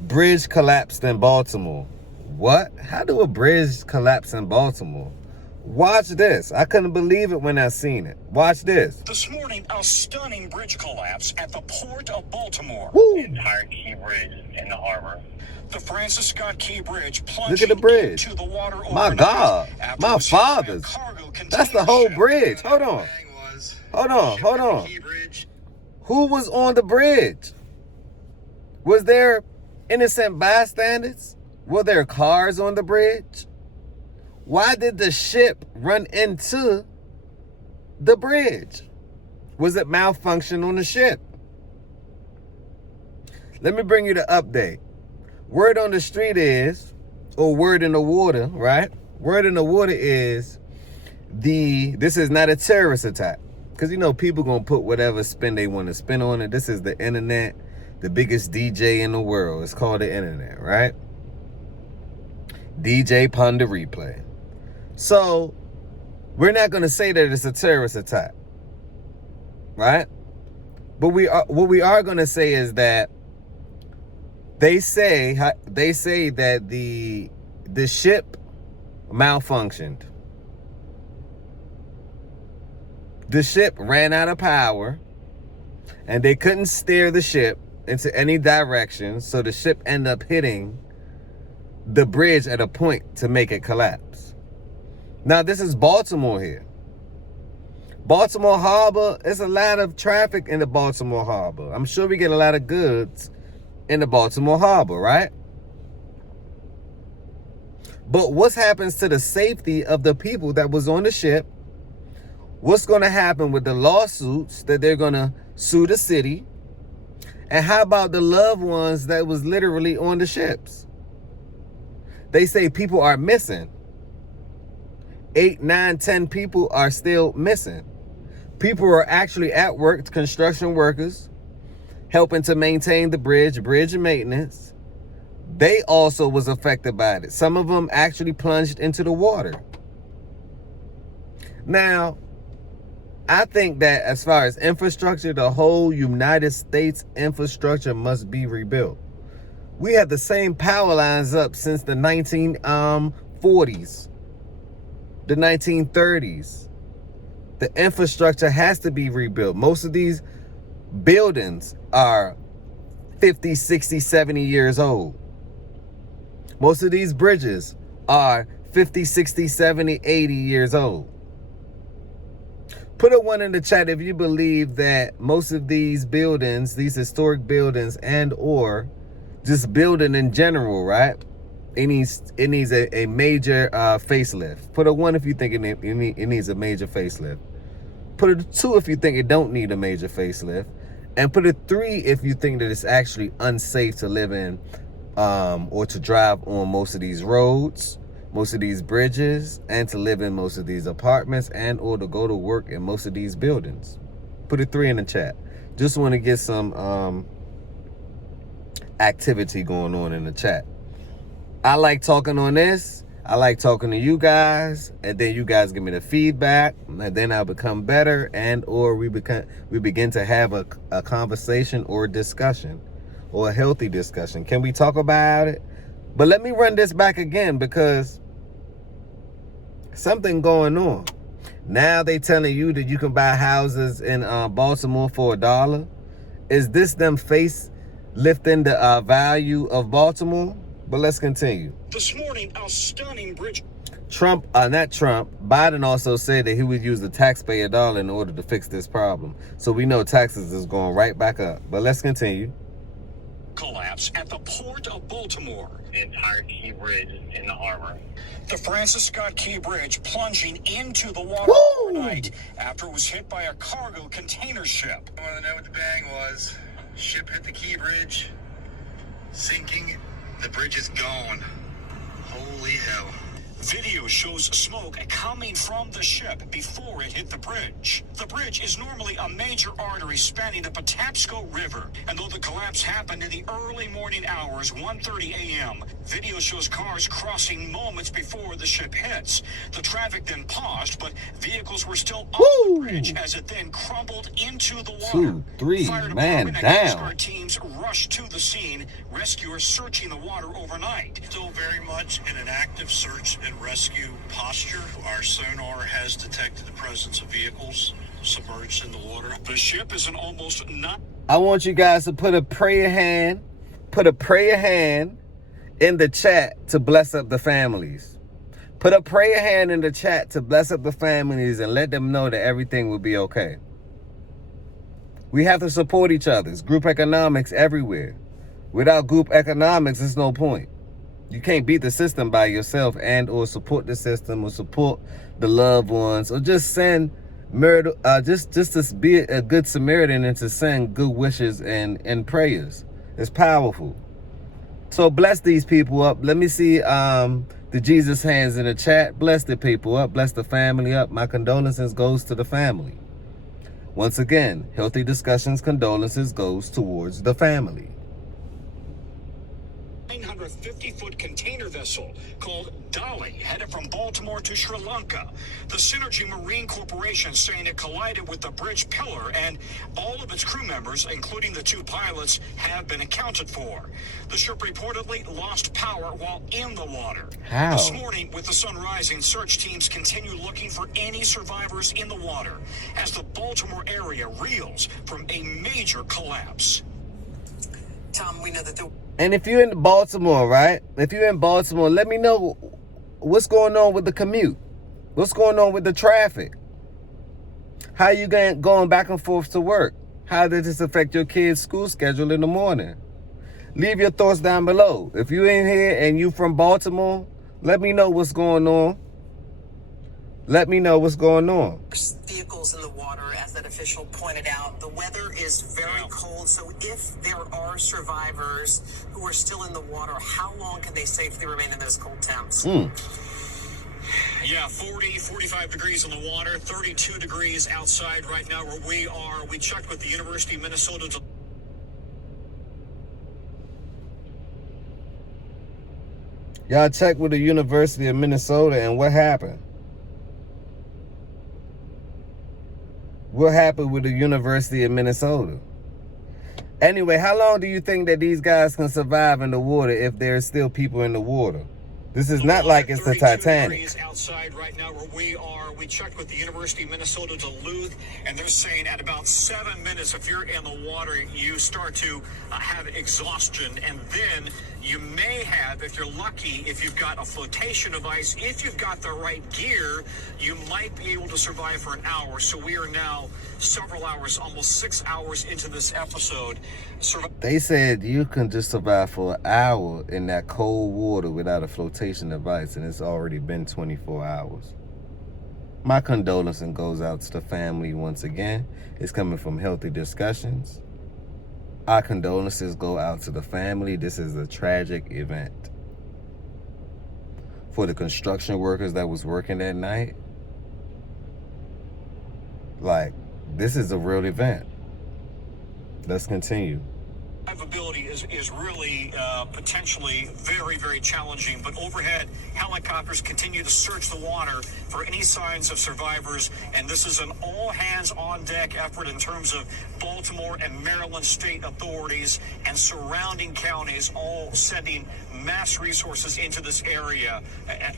Bridge collapsed in Baltimore. What? How do a bridge collapse in Baltimore? Watch this. I couldn't believe it when I seen it. Watch this. This morning, a stunning bridge collapse at the port of Baltimore. Woo. The entire Key Bridge in the harbor. The Francis Scott Key Bridge plunging Look at the bridge. into the water My God. My fathers. That's the whole bridge. Hold on. Hold on. Who was on the bridge? Was there innocent bystanders? Were there cars on the bridge? Why did the ship run into the bridge? Was it malfunction on the ship? Let me bring you the update. Word on the street is, or word in the water, right? Word in the water is this is not a terrorist attack. Because, people going to put whatever spin they want to spin on it. This is the internet, the biggest DJ in the world. It's called the internet, right? DJ Ponder Replay. So, we're not going to say that it's a terrorist attack, right? But what we are going to say is that they say that the ship malfunctioned. The ship ran out of power, and they couldn't steer the ship into any direction, so the ship ended up hitting the bridge at a point to make it collapse. Now, this is Baltimore here. Baltimore Harbor, there's a lot of traffic in the Baltimore Harbor. I'm sure we get a lot of goods in the Baltimore Harbor, right? But what happens to the safety of the people that was on the ship? What's going to happen with the lawsuits that they're going to sue the city? And how about the loved ones that was literally on the ships? They say people are missing. 8, 9, 10 people are still missing. People are actually at work, construction workers, helping to maintain the bridge maintenance. They also was affected by it. Some of them actually plunged into the water. Now, I think that as far as infrastructure, the whole United States infrastructure must be rebuilt. We had the same power lines up since the 1940s, the 1930s. The infrastructure has to be rebuilt. Most of these buildings are 50, 60, 70 years old. Most of these bridges are 50, 60, 70, 80 years old. Put a 1 in the chat if you believe that most of these buildings, these historic buildings and or just building in general, right? It needs a major facelift. Put a 1 if you think it needs a major facelift. Put a 2 if you think it don't need a major facelift. And put a 3 if you think that it's actually unsafe to live in or to drive on most of these roads, most of these bridges, and to live in most of these apartments and or to go to work in most of these buildings. Put a 3 in the chat. Just want to get some activity going on in the chat. I like talking on this. I like talking to you guys, and then you guys give me the feedback, and then I become better, and or we begin to have a conversation or a discussion, or a healthy discussion. Can we talk about it? But let me run this back again, because something going on. Now they telling you that you can buy houses in Baltimore for $1. Is this them face lifting the value of Baltimore? But let's continue. This morning, a stunning bridge. Biden also said that he would use the taxpayer dollar in order to fix this problem. So we know taxes is going right back up. But let's continue. Collapse at the port of Baltimore. The entire Key Bridge in the harbor. The Francis Scott Key Bridge plunging into the water overnight after it was hit by a cargo container ship. I want to know what the bang was. Ship hit the Key Bridge, sinking. The bridge is gone. Holy hell. Video shows smoke coming from the ship before it hit the bridge. The bridge is normally a major artery spanning the Patapsco River, and though the collapse happened in the early morning hours, 1:30 a.m., video shows cars crossing moments before the ship hits. The traffic then paused, but vehicles were still on the bridge as it then crumbled into the water. 2, 3, Fire man department and Coast down. Guard teams rushed to the scene, rescuers searching the water overnight. Still very much in an active search and rescue posture. Our sonar has detected the presence of vehicles submerged in the water. The ship is an almost not. I want you guys to put a prayer hand in the chat to bless up the families. Put a prayer hand in the chat to bless up the families and let them know that everything will be okay. We have to support each other. It's group economics everywhere. Without group economics, there's no point. You can't beat the system by yourself and or support the system or support the loved ones or just send just to be a good Samaritan and to send good wishes and prayers. It's powerful. So bless these people up. Let me see the Jesus hands in the chat. Bless the people up. Bless the family up. My condolences goes to the family. Once again, Healthy Discussions condolences goes towards the family. 950-foot container vessel called Dolly headed from Baltimore to Sri Lanka. The Synergy Marine Corporation saying it collided with the bridge pillar and all of its crew members, including the 2 pilots, have been accounted for. The ship reportedly lost power while in the water. How? This morning, with the sun rising, search teams continue looking for any survivors in the water as the Baltimore area reels from a major collapse. Tom, we know that the And if you're in Baltimore, right? If you're in Baltimore, let me know what's going on with the commute. What's going on with the traffic? How you going back and forth to work? How did this affect your kids' school schedule in the morning? Leave your thoughts down below. If you're in here and you from Baltimore, let me know what's going on. Let me know what's going on. vehicles in the water, as that official pointed out. The weather is very cold, so if there are survivors who are still in the water, how long can they safely remain in those cold temps? Yeah, 40, 45 degrees in the water, 32 degrees outside right now where we are. We checked with the University of Minnesota. Y'all checked with the University of Minnesota, and what happened? What happened with the University of Minnesota? Anyway, how long do you think that these guys can survive in the water if there's still people in the water? This is not like it's the Titanic. Outside right now where we are, we checked with the University of Minnesota Duluth, and they're saying at about 7 minutes, if you're in the water, you start to have exhaustion, and then you may have, if you're lucky, if you've got a flotation device, if you've got the right gear, you might be able to survive for an hour. So we are now several hours, almost 6 hours into this episode. They said you can just survive for an hour in that cold water without a flotation device, and it's already been 24 hours. My condolences goes out to the family once again. It's coming from Healthy Discussions. Our condolences go out to the family. This is a tragic event. For the construction workers that was working that night, like, this is a real event. Let's continue. Survivability is really potentially very, very challenging, but overhead helicopters continue to search the water for any signs of survivors, and this is an all-hands-on-deck effort in terms of Baltimore and Maryland state authorities and surrounding counties all sending mass resources into this area,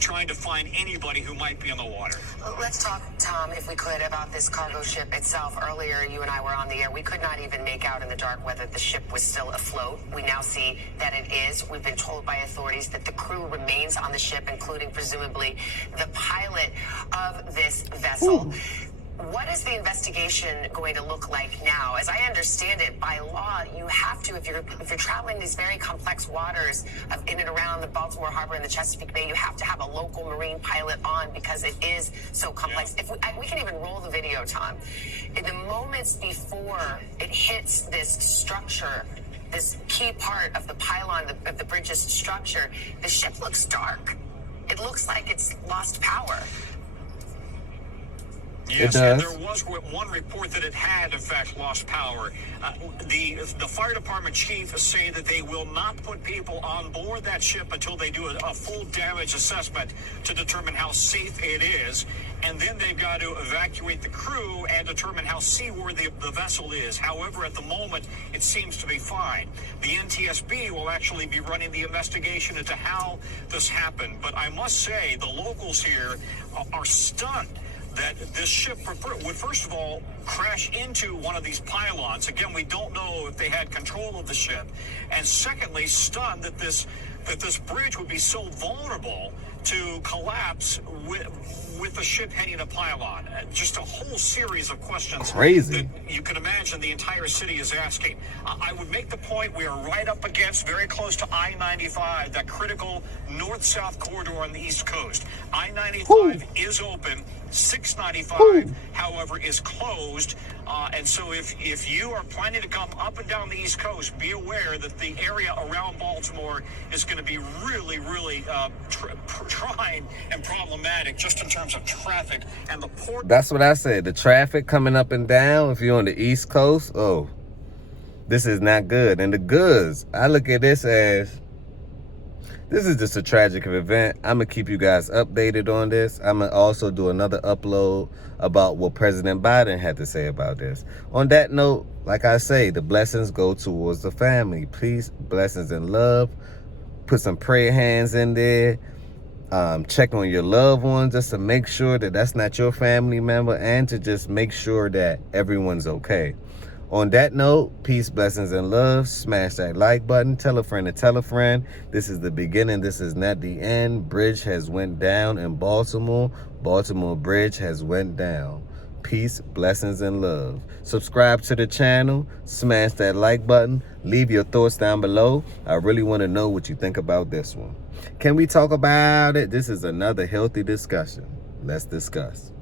trying to find anybody who might be in the water. Let's talk, Tom, if we could, about this cargo ship itself. Earlier, you and I were on the air. We could not even make out in the dark whether the ship was still afloat. We now see that it is. We've been told by authorities that the crew remains on the ship, including presumably the pilot of this vessel. Ooh. What is the investigation going to look like now? As I understand it, by law, you have to, if you're traveling these very complex waters of in and around the Baltimore Harbor and the Chesapeake Bay, you have to have a local marine pilot on because it is so complex. If we can even roll the video, Tom. In the moments before it hits this structure, this key part of the pylon of the bridge's structure, the ship looks dark. it looks like it's lost power. Yes, It and does. there was one report that it had, in fact, lost power. The fire department chief is saying that they will not put people on board that ship until they do a full damage assessment to determine how safe it is. And then they've got to evacuate the crew and determine how seaworthy the vessel is. However, at the moment, it seems to be fine. The NTSB will actually be running the investigation into how this happened. But I must say, the locals here are stunned that this ship would, first of all, crash into one of these pylons. Again, we don't know if they had control of the ship. And secondly, stunned that this bridge would be so vulnerable to collapse with the ship hitting a pylon. Just a whole series of questions Crazy. that you can imagine the entire city is asking. I would make the point we are right up against, very close to I-95, that critical north-south corridor on the East Coast. I-95 is open. 695, however, is closed. And so if you are planning to come up and down the East Coast, be aware that the area around Baltimore is going to be really, really trying and problematic just in terms of traffic and the port. That's what I said. The traffic coming up and down, if you're on the East Coast, oh, this is not good. And the goods, I look at this as, this is just a tragic event. I'm going to keep you guys updated on this. I'm going to also do another upload about what President Biden had to say about this. On that note, like I say, the blessings go towards the family. Peace, blessings, and love. Put some prayer hands in there. Check on your loved ones just to make sure that that's not your family member, and to just make sure that everyone's okay. On that note, peace, blessings, and love. Smash that like button. Tell a friend to tell a friend. This is the beginning. This is not the end. Bridge has went down in Baltimore. Baltimore Bridge has went down. Peace, blessings, and love. Subscribe to the channel. Smash that like button. Leave your thoughts down below. I really want to know what you think about this one. Can we talk about it? This is another healthy discussion. Let's discuss.